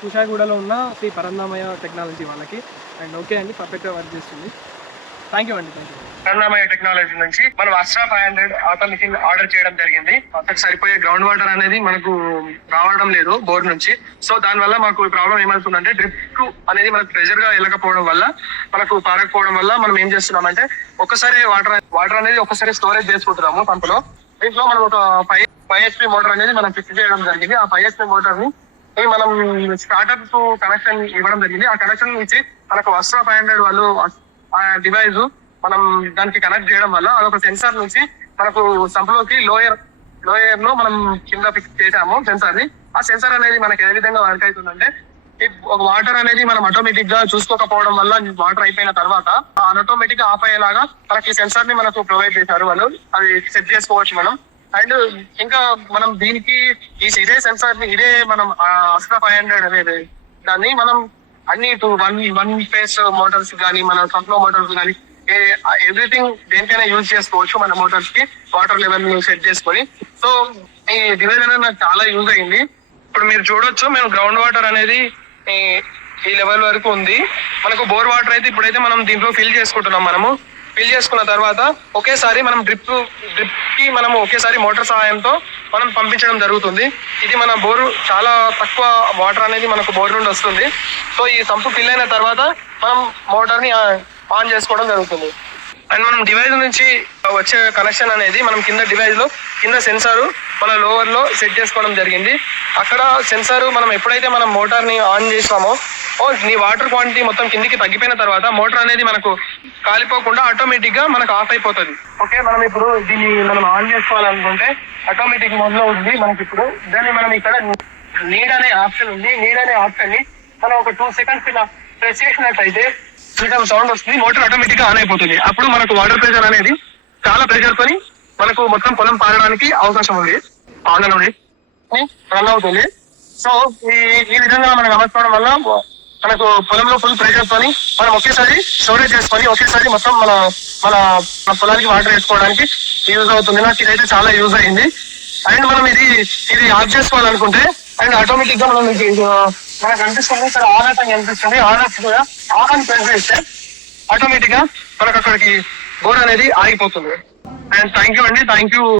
కుషాగూడలో ఉన్న శ్రీ పరంధామయ్య టెక్నాలజీ వాళ్ళకి. And okay అండి, పర్ఫెక్ట్గా వర్క్ చేస్తుంది. థ్యాంక్ యూ అండి. పరంధామయ్య టెక్నాలజీ నుంచి మనం అస్ట్రా 500 ఆటో మిషన్ ఆర్డర్ చేయడం జరిగింది. అక్కడికి సరిపోయే గ్రౌండ్ వాటర్ అనేది మనకు రావడం లేదు బోర్ నుంచి. సో దానివల్ల మాకు ప్రాబ్లం ఏమవుతుందంటే, డ్రిప్ అనేది మనకు ప్రెషర్ గా వెళ్ళకపోవడం వల్ల, మనకు పారకపోవడం వల్ల మనం ఏం చేస్తున్నామంటే, ఒక్కసారి వాటర్ అనేది ఒక్కసారి స్టోరేజ్ చేసుకుంటున్నాము పంపులో. దీంట్లో మనం ఒక 5 HP మోటార్ అనేది మనం ఫిక్స్ చేయడం జరిగింది. ఆ 5 HP మోటార్ ని మనం స్టార్టర్ కు కనెక్షన్ ఇవ్వడం జరిగింది. ఆ కనెక్షన్ నుంచి మనకు అస్ట్రా 500 వాళ్ళు ఆ డివైస్ మనం దానికి కనెక్ట్ చేయడం వల్ల అదొక సెన్సార్ నుంచి మనకు సంపులోకి లోయర్ లో మనం కింద ఫిక్స్ చేసాము సెన్సార్ ని. ఆ సెన్సార్ అనేది మనకి ఏ విధంగా వర్క్ అవుతుందంటే, ఒక వాటర్ అనేది మనం ఆటోమేటిక్ గా చూసుకోకపోవడం వల్ల వాటర్ అయిపోయిన తర్వాత ఆటోమేటిక్ గా ఆఫ్ అయ్యేలాగా మనకి సెన్సార్ ని మనకు ప్రొవైడ్ చేశారు వాళ్ళు. అది సెట్ చేసుకోవచ్చు మనం. అండ్ ఇంకా మనం దీనికి ఇదే సెన్సార్ ని ఇదే మనం అస్ట్రా 500 అనేది దాన్ని మనం అన్ని వన్ ఫేస్ మోటార్స్ కానీ, మన సంప్లో మోటార్స్ కానీ, ఎవ్రీథింగ్ దేనికైనా యూజ్ చేసుకోవచ్చు మన మోటార్స్ కి వాటర్ లెవెల్ సెట్ చేసుకొని. సో ఈ డివైస్ అనేది నాకు చాలా యూజ్ అయింది. ఇప్పుడు మీరు చూడొచ్చు, మేము గ్రౌండ్ వాటర్ అనేది ఈ లెవెల్ వరకు ఉంది. మనకు బోర్ వాటర్ అయితే ఇప్పుడైతే మనం దీంట్లో ఫిల్ చేసుకుంటున్నాం. మనము ఫిల్ చేసుకున్న తర్వాత ఒకేసారి మనం డ్రిప్ కి మనం ఒకేసారి మోటార్ సహాయంతో మనం పంపించడం జరుగుతుంది. ఇది మన బోరు చాలా తక్కువ వాటర్ అనేది మనకు బోర్ నుండి వస్తుంది. సో ఈ సంపు ఫిల్ అయిన తర్వాత మనం మోటార్ ని ఆన్ చేసుకోవడం జరుగుతుంది. అండ్ మనం డివైస్ నుంచి వచ్చే కనెక్షన్ అనేది మనం కింద సెన్సార్ మన లోవర్ లో సెట్ చేసుకోవడం జరిగింది. అక్కడ సెన్సార్ మనం ఎప్పుడైతే మనం మోటార్ ని ఆన్ చేసామో, నీ వాటర్ క్వాంటిటీ మొత్తం కిందికి తగ్గిపోయిన తర్వాత మోటార్ అనేది మనకు కాలిపోకుండా ఆటోమేటిక్ గా మనకు ఆఫ్ అయిపోతుంది. ఓకే, మనం ఇప్పుడు దీన్ని మనం ఆన్ చేసుకోవాలనుకుంటే ఆటోమేటిక్ మోడ్ లో ఉంది మనకి. ఇప్పుడు దాన్ని మనం ఇక్కడ నీడ్ అనే ఆప్షన్ ఉంది. నీడ్ అనే ఆప్షన్ ని మనం ఒక 2 seconds ఇలా ప్రెస్ చేసినట్లయితే సౌండ్ వస్తుంది, మోటార్ ఆటోమేటిక్ గా ఆన్ అయిపోతుంది. అప్పుడు మనకు వాటర్ ప్రెషర్ అనేది చాలా ప్రెషర్ తోని మనకు మొత్తం పొలం పారడానికి అవకాశం ఉంది. ఆన్ అనేది రన్ అవుతుంది. సో ఈ విధంగా మనం అమర్చుకోవడం వల్ల మనకు పొలంలో ఫుల్ ప్రెషర్ తోని మనం ఒకేసారి స్టోరేజ్ చేసుకొని ఒకేసారి మొత్తం మన పొలానికి వాటర్ వేసుకోవడానికి యూజ్ అవుతుంది. నాకు ఇదైతే చాలా యూజ్ అయింది. అండ్ మనం ఇది ఆఫ్ చేసుకోవాలనుకుంటే అండ్ ఆటోమేటిక్ గా మనకు అనిపిస్తుంది, ఇక్కడ ఆన్ అయితే అనిపిస్తుంది. ఆన్ అని ప్రెస్ చేస్తే ఆటోమేటిక్ గా మనకు అక్కడికి బోర్ అనేది ఆగిపోతుంది. అండ్ థ్యాంక్ యూ అండి. Thank you.